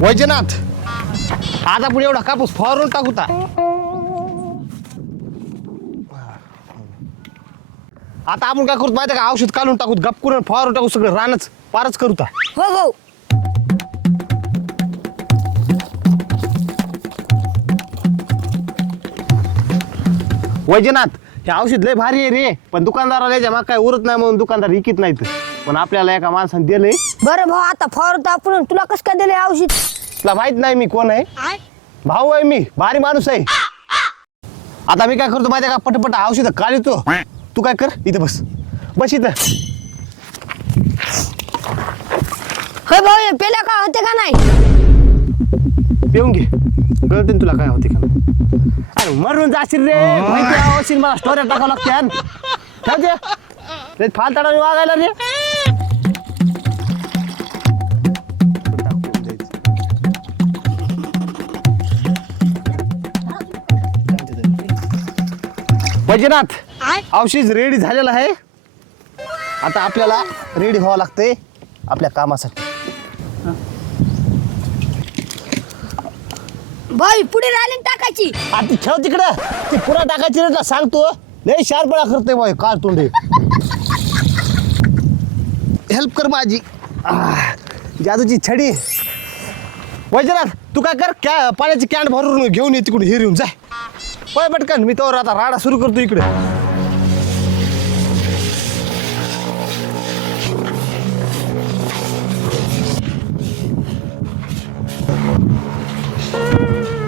वैजनाथ, आता पुढे एवढा कापूस फवारून टाकूता. आता आपण काय करू माहिती आहे का, औषध काढून टाकू, गप करून फवारून टाकू, सगळं रानच पारच करूता. हो हो. वैजनाथ, हे औषध लय भारी आहे रे, पण दुकानदाराला याच्या मग काय उरत नाही म्हणून दुकानदार विकत नाहीत. पण आपल्याला एका माणसाने दिलंय. बरं भाऊ, आता फवारतो आपण. तुला कसं काय दिले औषध? तुला माहित नाही मी कोण आहे? भाऊ आहे मी, भारी माणूस आहे. आता मी काय करतो माहिती आहे का, पटपट औषध काढतो. तू काय कर, इथं बस बस इथं. हो भाऊ, हे पेल्या का होते का नाही? पिऊन घे, कळते ना तुला काय होते का. अरे मरून जाशील रे, माहिती आहे मला स्टोऱ्या टाकावं लागते. फालताडा वागायला रे. वैजनाथ, औषध रेडी झालेलं आहे. आता आपल्याला रेडी व्हावं लागतंय आपल्या कामासाठी. भाई पुढे राहिली टाकायची. आता ठेव तिकडं, ती पुरा टाकायची रे. सांगतो लय शार्पणा करते बाय, काळ तोंडे. हेल्प कर माझी. जादूची छडी. वैजनाथ, तू काय कर, पाण्याची कॅन भरून घेऊन ये तिकडून, हिर येऊन जाय पळ पटकन. मी तर आता राडा सुरू करतो इकडे.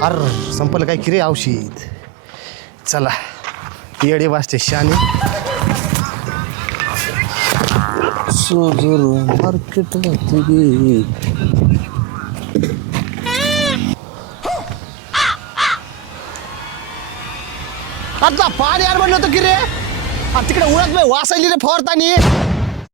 अरे संपलं काय किरे औषध. चला येडे वाजते शाने. मार्केट आता पाणी यार म्हणलं होतं की रे, तिकडे उडत नाही वासायली रे फवारतानी.